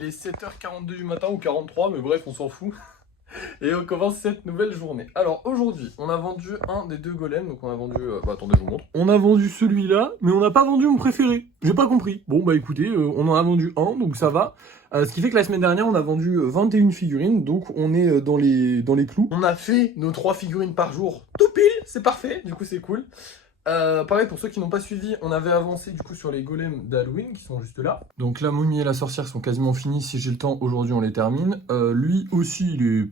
Il est 7h42 du matin ou 43, mais bref, on s'en fout. Et on commence cette nouvelle journée. Alors aujourd'hui, on a vendu un des deux golems. Donc on a vendu... attendez, je vous montre. On a vendu celui-là, mais on n'a pas vendu mon préféré. J'ai pas compris. Bon bah écoutez, on en a vendu un, donc ça va. Ce qui fait que la semaine dernière, on a vendu 21 figurines. Donc on est dans les clous. On a fait nos 3 figurines par jour. Tout pile, c'est parfait. Du coup c'est cool. Pareil, pour ceux qui n'ont pas suivi, on avait avancé du coup sur les golems d'Halloween qui sont juste là. Donc la momie et la sorcière sont quasiment finis. Si j'ai le temps, aujourd'hui on les termine. Lui aussi, il est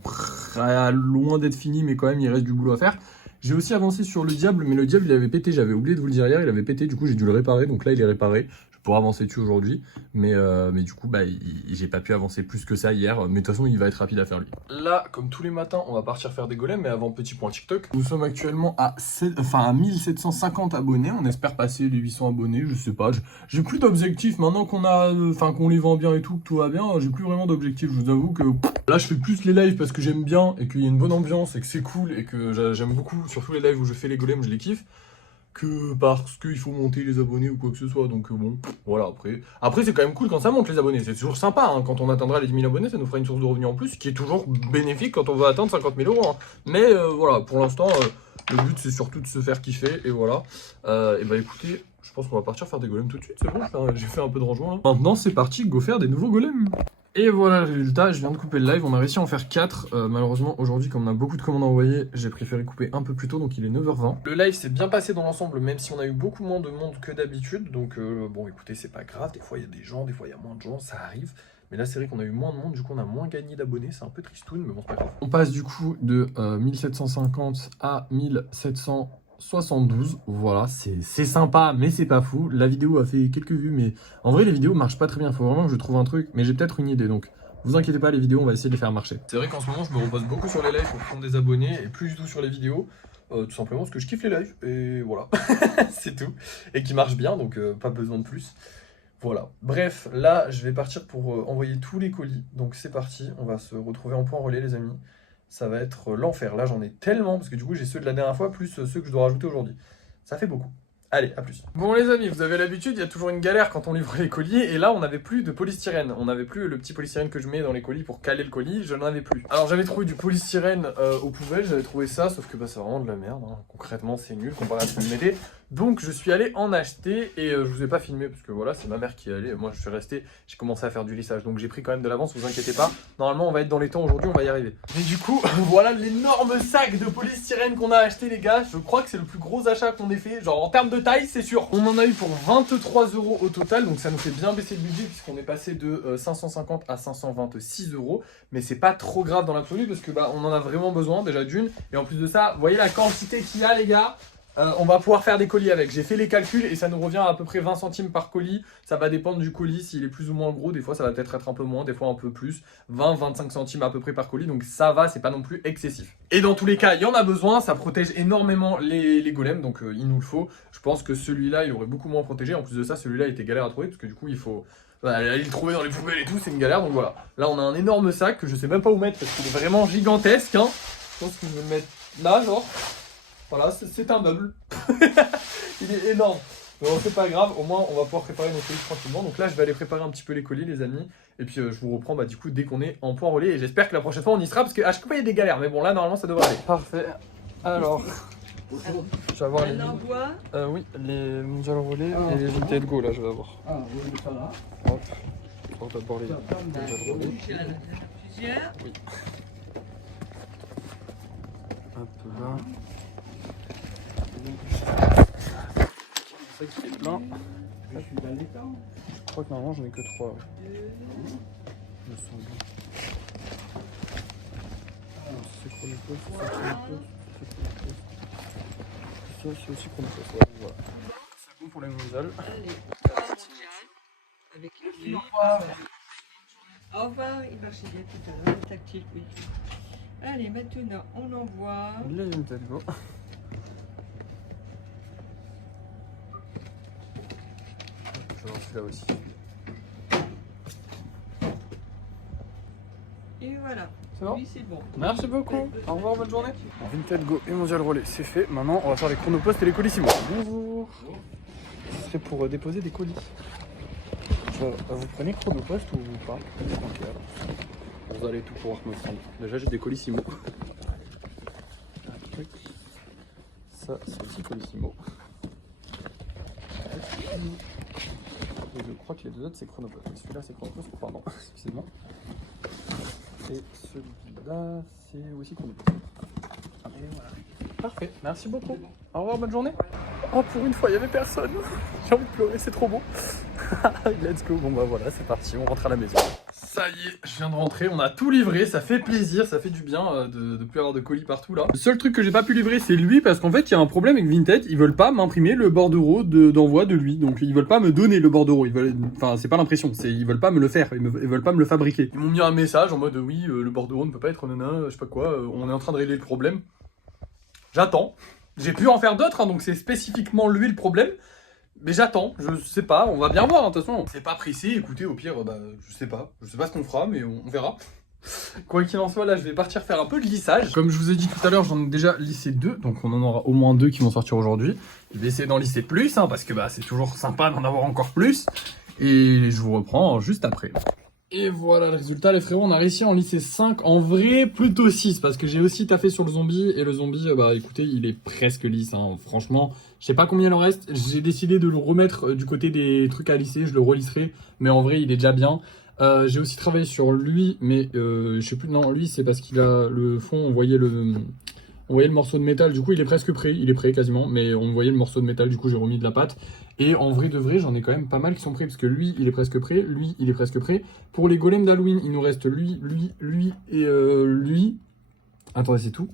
loin d'être fini, mais quand même il reste du boulot à faire. J'ai aussi avancé sur le diable, mais le diable il avait pété, j'avais oublié de vous le dire hier, il avait pété, du coup j'ai dû le réparer, donc là il est réparé. Je pourrais avancer dessus aujourd'hui, mais du coup bah, j'ai pas pu avancer plus que ça hier, mais de toute façon il va être rapide à faire lui. Là, comme tous les matins, on va partir faire des golems, mais avant petit point TikTok. Nous sommes actuellement à 1750 abonnés, on espère passer les 800 abonnés, je sais pas, j'ai plus d'objectifs maintenant qu'on les vend bien et tout, que tout va bien, j'ai plus vraiment d'objectifs, je vous avoue que là je fais plus les lives parce que j'aime bien et qu'il y a une bonne ambiance et que c'est cool et que j'aime beaucoup, surtout les lives où je fais les golems, je les kiffe, que parce qu'il faut monter les abonnés ou quoi que ce soit, donc bon, voilà, après c'est quand même cool quand ça monte les abonnés, c'est toujours sympa, hein. Quand on atteindra les 10 000 abonnés, ça nous fera une source de revenus en plus, ce qui est toujours bénéfique quand on veut atteindre 50 000 euros, hein. Mais voilà, pour l'instant, le but c'est surtout de se faire kiffer, et voilà, et bah écoutez, je pense qu'on va partir faire des golems tout de suite, c'est bon, j'ai fait un peu de rangement là. Maintenant c'est parti, go faire des nouveaux golems. Et voilà le résultat, je viens de couper le live, on a réussi à en faire 4. Malheureusement aujourd'hui comme on a beaucoup de commandes à envoyer, j'ai préféré couper un peu plus tôt, donc il est 9h20. Le live s'est bien passé dans l'ensemble, même si on a eu beaucoup moins de monde que d'habitude. Donc bon écoutez, c'est pas grave, des fois il y a des gens, des fois il y a moins de gens, ça arrive. Mais là c'est vrai qu'on a eu moins de monde, du coup on a moins gagné d'abonnés, c'est un peu tristoun, mais bon c'est pas grave. On passe du coup de 1750 à 1772, voilà, c'est sympa, mais c'est pas fou. La vidéo a fait quelques vues, mais en vrai, les vidéos marchent pas très bien. Il faut vraiment que je trouve un truc, mais j'ai peut-être une idée, donc vous inquiétez pas, les vidéos, on va essayer de les faire marcher. C'est vrai qu'en ce moment, je me repose beaucoup sur les lives pour prendre des abonnés, et plus du tout sur les vidéos, tout simplement parce que je kiffe les lives, et voilà, c'est tout. Et qui marchent bien, donc pas besoin de plus. Voilà. Bref, là, je vais partir pour envoyer tous les colis, donc c'est parti, on va se retrouver en point relais, les amis. Ça va être l'enfer. Là, j'en ai tellement, parce que du coup, j'ai ceux de la dernière fois, plus ceux que je dois rajouter aujourd'hui. Ça fait beaucoup. Allez, à plus. Bon les amis, vous avez l'habitude, il y a toujours une galère quand on livre les colis, et là on n'avait plus de polystyrène. On n'avait plus le petit polystyrène que je mets dans les colis pour caler le colis, je n'en avais plus. Alors j'avais trouvé du polystyrène aux poubelles, j'avais trouvé ça, sauf que bah, c'est vraiment de la merde, hein. Concrètement c'est nul comparé à ce que je mettais. Donc je suis allé en acheter, et je vous ai pas filmé, parce que voilà, c'est ma mère qui est allée, moi je suis resté, j'ai commencé à faire du lissage, donc j'ai pris quand même de l'avance, vous inquiétez pas. Normalement on va être dans les temps aujourd'hui, on va y arriver. Et du coup, voilà l'énorme sac de polystyrène qu'on a acheté les gars, je crois que c'est le plus gros achat qu'on ait fait, genre en termes de taille c'est sûr. On en a eu pour 23 € au total, donc ça nous fait bien baisser le budget puisqu'on est passé de 550 à 526 €. Mais c'est pas trop grave dans l'absolu parce que bah on en a vraiment besoin déjà d'une. Et en plus de ça, vous voyez la quantité qu'il y a les gars. On va pouvoir faire des colis avec. J'ai fait les calculs et ça nous revient à peu près 20 centimes par colis. Ça va dépendre du colis, s'il est plus ou moins gros. Des fois, ça va peut-être être un peu moins, des fois un peu plus. 20-25 centimes à peu près par colis. Donc ça va, c'est pas non plus excessif. Et dans tous les cas, il y en a besoin. Ça protège énormément les golems. Donc il nous le faut. Je pense que celui-là, il aurait beaucoup moins protégé. En plus de ça, celui-là était galère à trouver. Parce que du coup, il faut aller le trouver dans les poubelles et tout. C'est une galère. Donc voilà. Là, on a un énorme sac que je sais même pas où mettre parce qu'il est vraiment gigantesque, hein. Je pense qu'il me le mettre là, genre. Voilà, c'est un meuble. Il est énorme. Donc c'est pas grave, au moins on va pouvoir préparer nos colis tranquillement. Donc là je vais aller préparer un petit peu les colis les amis. Et puis je vous reprends bah, du coup dès qu'on est en point relais. Et j'espère que la prochaine fois on y sera parce qu'à chaque fois il y a des galères. Mais bon là normalement ça devrait aller. Parfait. Alors, je vais avoir les... oui, les Mondial Relais et les Vinted Go là je vais avoir. Ah oui, ça va. Hop. On va d'abord les Mondial Relais. Oui. Hop là. Ça qui est plein. Je crois que normalement j'en ai que 3. Ouais. Je me sens bien. C'est Chronopost, ça c'est aussi Chronopost. Ouais, voilà. C'est bon pour les mondiales. Avec les... Au revoir. Au revoir, il marchait bien tout à l'heure, tactile, oui. Allez, maintenant on envoie. Les Vinted Go. Je vais voir celui-là aussi. Et voilà. C'est bon? Oui, c'est bon. Merci beaucoup. Au revoir, bonne journée. Vinted Go et Mondial Relais, c'est fait. Maintenant, on va faire les chronopostes et les colis. Bonjour. Ce serait pour déposer des colis. Vous prenez Chronopost ou pas? Ok, alors. Vous allez tout pouvoir me prendre. Déjà, j'ai des Colissimo. Un truc. Ça, c'est aussi Colissimo. Et je crois que les deux autres, c'est Chronopost. Celui-là, c'est Chronopost. Pardon, excusez-moi. Et celui-là, c'est aussi Chronopost. Et voilà. Parfait, merci beaucoup. Au revoir, bonne journée. Oh, pour une fois, il n'y avait personne. J'ai envie de pleurer, c'est trop beau. Let's go. Bon, bah voilà, c'est parti, on rentre à la maison. Ça y est, je viens de rentrer, on a tout livré, ça fait plaisir, ça fait du bien de plus avoir de colis partout là. Le seul truc que j'ai pas pu livrer, c'est lui, parce qu'en fait, il y a un problème avec Vinted, ils veulent pas m'imprimer le bordereau d'envoi de lui, donc ils veulent pas me donner le bordereau, enfin, c'est pas l'impression, ils veulent pas me le faire, ils veulent pas me le fabriquer. Ils m'ont mis un message en mode oui, le bordereau ne peut pas être nana, je sais pas quoi, on est en train de régler le problème. J'attends, j'ai pu en faire d'autres, hein, donc c'est spécifiquement lui le problème. Mais j'attends, je sais pas, on va bien voir, hein, de toute façon. C'est pas pressé, écoutez, au pire, bah, je sais pas ce qu'on fera, mais on verra. Quoi qu'il en soit, là, je vais partir faire un peu de lissage. Comme je vous ai dit tout à l'heure, j'en ai déjà lissé 2, donc on en aura au moins 2 qui vont sortir aujourd'hui. Je vais essayer d'en lisser plus, hein, parce que bah, c'est toujours sympa d'en avoir encore plus. Et je vous reprends juste après. Et voilà le résultat, les frérots, on a réussi à en lisser 5, en vrai plutôt 6, parce que j'ai aussi taffé sur le zombie, et le zombie, bah écoutez, il est presque lisse, hein. Franchement, je sais pas combien il en reste, j'ai décidé de le remettre du côté des trucs à lisser, je le relisserai, mais en vrai il est déjà bien. J'ai aussi travaillé sur lui, mais je sais plus, non, lui c'est parce qu'il a le fond, on voyait le morceau de métal, du coup il est presque prêt, il est prêt quasiment, mais on voyait le morceau de métal, du coup j'ai remis de la pâte. Et en vrai de vrai, j'en ai quand même pas mal qui sont prêts, parce que lui, il est presque prêt, lui, il est presque prêt. Pour les golems d'Halloween, il nous reste lui et lui. Attendez, c'est tout?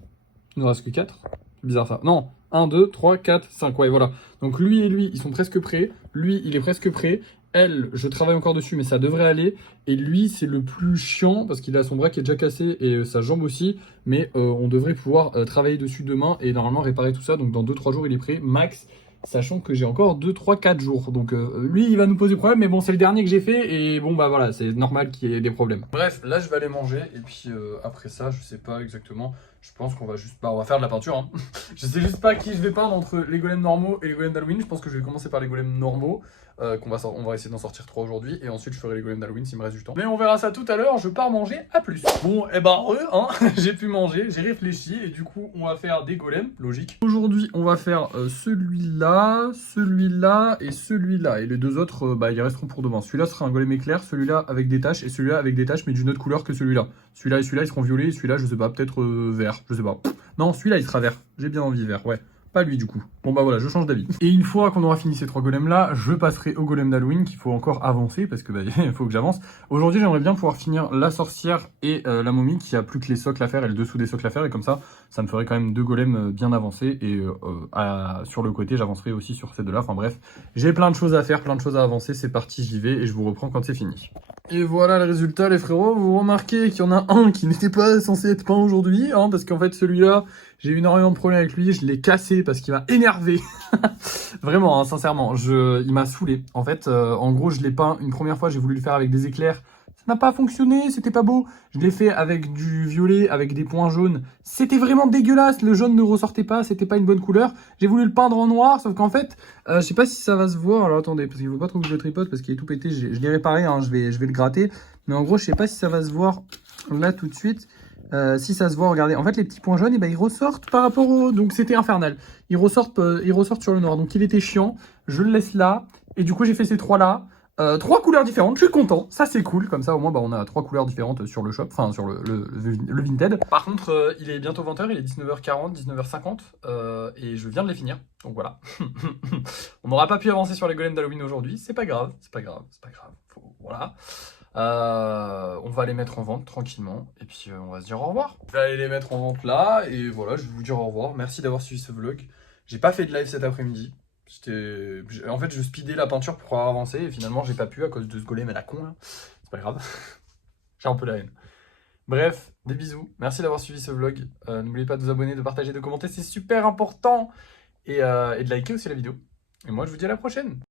Il nous reste que 4? C'est bizarre ça. Non, 1, 2, 3, 4, 5, ouais, voilà. Donc lui et lui, ils sont presque prêts. Lui, il est presque prêt. Elle, je travaille encore dessus, mais ça devrait aller. Et lui, c'est le plus chiant, parce qu'il a son bras qui est déjà cassé et sa jambe aussi. Mais on devrait pouvoir travailler dessus demain et normalement réparer tout ça. Donc dans 2-3 jours, il est prêt, max. Sachant que j'ai encore 2, 3, 4 jours. Donc lui, il va nous poser problème, mais bon, c'est le dernier que j'ai fait, et bon, bah voilà, c'est normal qu'il y ait des problèmes. Bref, là, je vais aller manger, et puis après ça, je sais pas exactement, je pense qu'on va juste, bah, on va faire de la peinture, hein. Je sais juste pas qui je vais peindre entre les golems normaux et les golems d'Halloween. Je pense que je vais commencer par les golems normaux, on va essayer d'en sortir 3 aujourd'hui, et ensuite je ferai les golems d'Halloween s'il me reste du temps. Mais on verra ça tout à l'heure, je pars manger, à plus. Bon, et bah hein, j'ai pu manger, j'ai réfléchi, et du coup, on va faire des golems, logique. Aujourd'hui, on va faire celui-là, celui-là et celui-là, et les deux autres, bah, ils resteront pour demain. Celui-là sera un golem éclair, celui-là avec des taches, et celui-là avec des taches, mais d'une autre couleur que celui-là. Celui-là et celui-là, ils seront violets, et celui-là, je sais pas, peut-être vert, je sais pas. Non, celui-là, il sera vert. J'ai bien envie vert, ouais. Pas lui du coup. Bon bah voilà, je change d'avis. Et une fois qu'on aura fini ces 3 golems là, je passerai au golem d'Halloween qu'il faut encore avancer parce que bah, il faut que j'avance. Aujourd'hui j'aimerais bien pouvoir finir la sorcière et la momie qui a plus que les socles à faire et le dessous des socles à faire, et comme ça, ça me ferait quand même 2 golems bien avancés, et sur le côté j'avancerai aussi sur ces deux là. Enfin bref, j'ai plein de choses à faire, plein de choses à avancer, c'est parti, j'y vais et je vous reprends quand c'est fini. Et voilà le résultat les frérots, vous remarquez qu'il y en a un qui n'était pas censé être peint aujourd'hui, hein, parce qu'en fait celui-là, j'ai eu énormément de problèmes avec lui, je l'ai cassé parce qu'il m'a énervé. Vraiment, hein, sincèrement, il m'a saoulé. En fait, en gros, je l'ai peint une première fois, j'ai voulu le faire avec des éclairs. Ça n'a pas fonctionné, c'était pas beau. Je l'ai fait avec du violet, avec des points jaunes. C'était vraiment dégueulasse, le jaune ne ressortait pas, c'était pas une bonne couleur. J'ai voulu le peindre en noir, sauf qu'en fait, je sais pas si ça va se voir. Alors attendez, parce qu'il faut pas trop que je le tripote, parce qu'il est tout pété. Je l'ai réparé, hein, je vais le gratter. Mais en gros, je sais pas si ça va se voir là tout de suite. Si ça se voit, regardez, en fait les petits points jaunes, et ben, ils ressortent par rapport au... Donc c'était infernal, ils ressortent sur le noir, donc il était chiant, je le laisse là, et du coup j'ai fait ces 3 là, 3 couleurs différentes, je suis content, ça c'est cool, comme ça au moins bah, on a 3 couleurs différentes sur le shop, enfin sur le Vinted. Par contre il est bientôt 20h, il est 19h40, 19h50, et je viens de les finir, donc voilà. On n'aura pas pu avancer sur les golems d'Halloween aujourd'hui, c'est pas grave, voilà. On va les mettre en vente tranquillement, et puis on va se dire au revoir. Je vais aller les mettre en vente là, et voilà, je vais vous dire au revoir. Merci d'avoir suivi ce vlog. J'ai pas fait de live cet après-midi. En fait, je speedais la peinture pour pouvoir avancer, et finalement j'ai pas pu à cause de ce golem à la con là. C'est pas grave. J'ai un peu la haine. Bref, des bisous. Merci d'avoir suivi ce vlog. N'oubliez pas de vous abonner, de partager, de commenter, c'est super important. Et de liker aussi la vidéo. Et moi je vous dis à la prochaine.